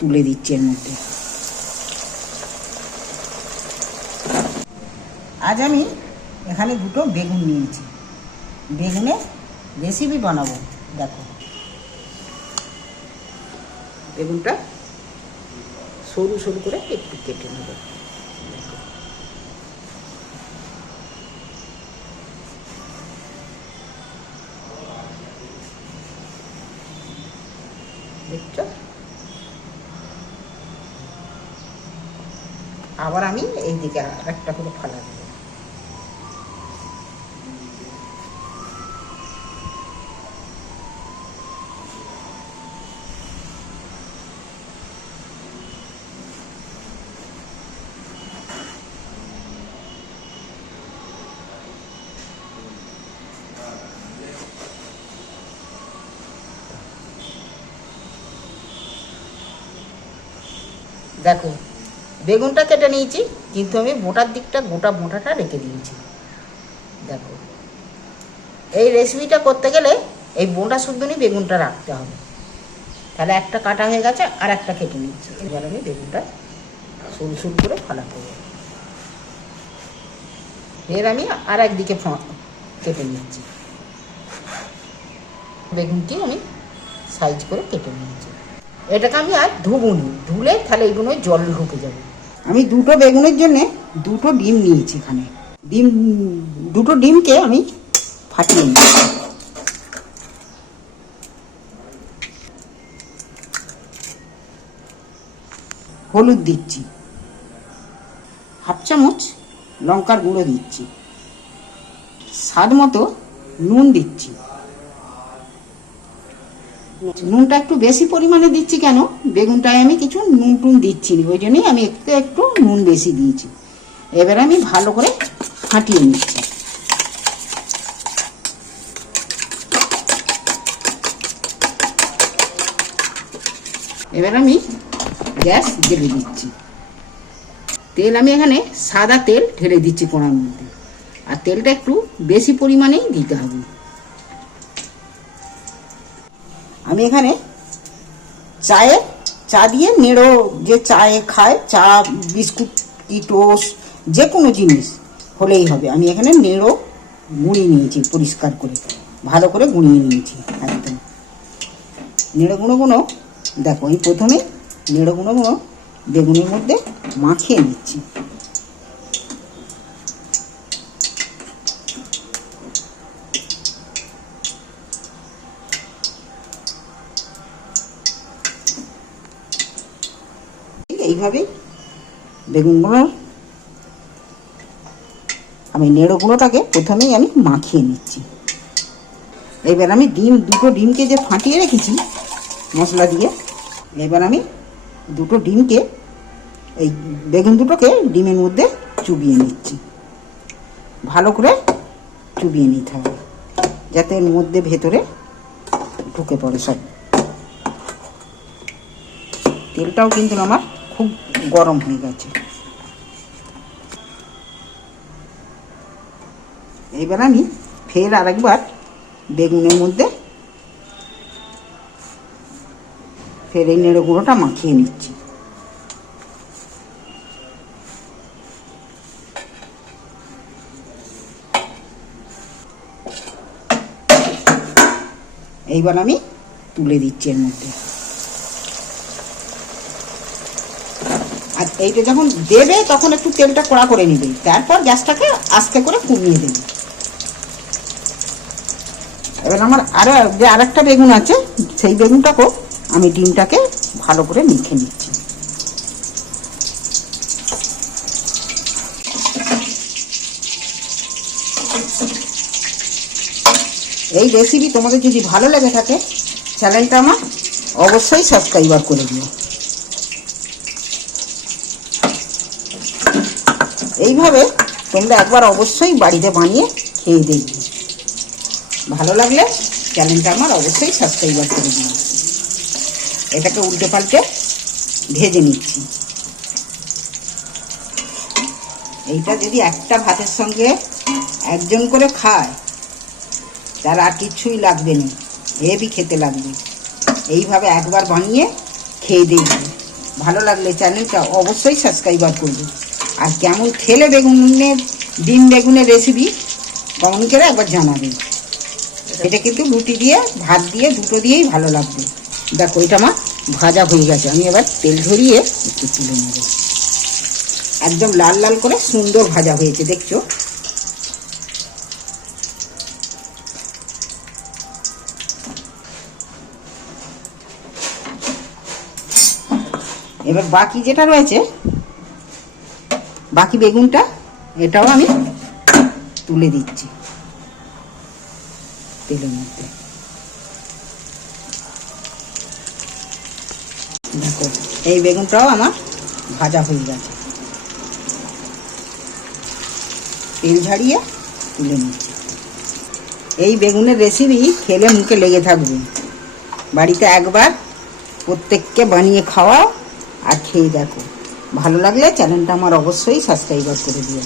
তুলে দিচ্ছি এর মধ্যে আজ আমি এখানে দুটো বেগুন নিয়েছি। বেগুনের রেসিপি বানাবো, দেখো। বেগুনটা সরু সরু করে একটু কেটে নেব। দেখছ? আবার আমি এই দিকে একটা করে ফালা দেবো। দেখো বেগুনটা কেটে নিয়েছি, কিন্তু আমি মোটার দিকটা গোটা মোটাটা রেখে দিয়েছি। দেখো, এই রেসিপিটা করতে গেলে এই মোটা শুদ্ধনি বেগুনটা রাখতে হবে। তাহলে একটা কাটা হয়ে গেছে, আর একটা কেটে নিচ্ছি। এবার আমি বেগুনটা সরু সরু করে ফালা করব এর আমি আর একদিকে কেটে নিচ্ছি। বেগুনটি আমি সাইজ করে কেটে নিয়েছি এটাকে আমি আর ধুবুনি ধুলে তাহলে এগুলো জল ঢুকে যাবে। আমি দুটো বেগুনের জন্যে দুটো ডিম নিয়েছি এখানে। ডিম, দুটো ডিমকে আমি ফাটিয়ে নিয়েছি হলুদ দিচ্ছি। হাফ চামচ লঙ্কার গুঁড়ো দিচ্ছি। স্বাদ মতো নুন দিচ্ছি। নুনটা একটু বেশি পরিমাণে দিচ্ছি কেন? বেগুনটায় আমি কিছু নুন টুন দিচ্ছি না ওই জন্যই আমি একটু একটু নুন বেশি দিয়েছি। এবার আমি ভালো করে ফাটিয়ে নিচ্ছি। এবার আমি গ্যাস জ্বেলে দিচ্ছি। তেল আমি এখানে সাদা তেল ঢেলে দিচ্ছি কড়ার মধ্যে। আর তেলটা একটু বেশি পরিমাণেই দিতে হবে। আমি এখানে চায়ে চা দিয়ে নেড়ো, যে চায়ে খায়, চা, বিস্কুট কি টোস্ট যে কোনো জিনিস হলেই হবে। আমি এখানে নেড়ো গুঁড়িয়ে নিয়েছি পরিষ্কার করে, ভালো করে গুঁড়িয়ে নিয়েছি একদম। নেড়ো গুঁড়ো গুঁড়ো, দেখো আমি প্রথমে নেড়ো গুঁড়ো গুঁড়ো বেগুনের মধ্যে মাখিয়ে নিচ্ছি। এইভাবেই বেগুনগুলো আমি নেড়ো গুঁড়োটাকে প্রথমেই আমি মাখিয়ে নিচ্ছি। এবার আমি ডিম, দুটো ডিমকে যে ফাটিয়ে রেখেছি মশলা দিয়ে, এবার আমি দুটো ডিমকে এই বেগুন দুটোকে ডিমের মধ্যে চুবিয়ে নিচ্ছি। ভালো করে চুবিয়ে নিতে হবে, যাতে এর মধ্যে ভেতরে ঢুকে পড়ে সব। তেলটাও কিন্তু আমার খুব গরম হয়ে গেছে। এবার আমি ফের আরেকবার বেগুনের মধ্যে ফের এই নেড়ে গুঁড়োটা মাখিয়ে নিচ্ছি। এইবার আমি তুলে দিচ্ছি এর মধ্যে। আর এইটা যখন দেবে, তখন একটু তেলটা কড়া করে নিবে। তারপর গ্যাসটাকে আস্তে করে কমিয়ে দেবে। এবার আমার আরও যে আরেকটা বেগুন আছে, সেই বেগুনটাকেও আমি ডিমটাকে ভালো করে মেখে নিচ্ছি। এই রেসিপি তোমাদের যদি ভালো লেগে থাকে চ্যানেলটা আমার অবশ্যই সাবস্ক্রাইবার করে দিও। এইভাবে তোমরা একবার অবশ্যই বাড়িতে বানিয়ে খেয়ে দেখবে। ভালো লাগলে চ্যানেলটা আমার অবশ্যই সাবস্ক্রাইবার করে দিও। এটাকে উল্টে পাল্টে ভেজে নিচ্ছি। এইটা যদি একটা ভাতের সঙ্গে একজন করে খায়, তার আর কিছুই লাগবে না। হেভি খেতে লাগবে। এইভাবে একবার বানিয়ে খেয়ে দেখবে। ভালো লাগলে চ্যানেলটা অবশ্যই সাবস্ক্রাইবার করবে আর কেমন খেলে বেগুনের ডিম বেগুনের রেসিপি কমেন্ট করে একবার জানাবেন। এটা কিন্তু রুটি দিয়ে, ভাত দিয়ে, দুটো দিয়েই ভালো লাগবে। দেখো, এটা আমার ভাজা হয়ে গেছে। আমি এবার তেল ঝরিয়ে একটু তুলে নেব। একদম লাল লাল করে সুন্দর ভাজা হয়েছে, দেখছ? এবার বাকি যেটা রয়েছে বাকি বেগুনটা, এটাও আমি তুলে দিচ্ছি তেলের মধ্যে। দেখো, এই বেগুনটাও আমার ভাজা হয়ে গেছে। তেল ঝাড়িয়ে তুলে নিচ্ছি। এই বেগুনের রেসিপি খেলে মুখে লেগে থাকবে। বাড়িতে একবার প্রত্যেককে বানিয়ে খাওয়াও আর খেয়ে দেখো। ভালো লাগলে চ্যানেলটা আমার অবশ্যই সাবস্ক্রাইবার করে দিও।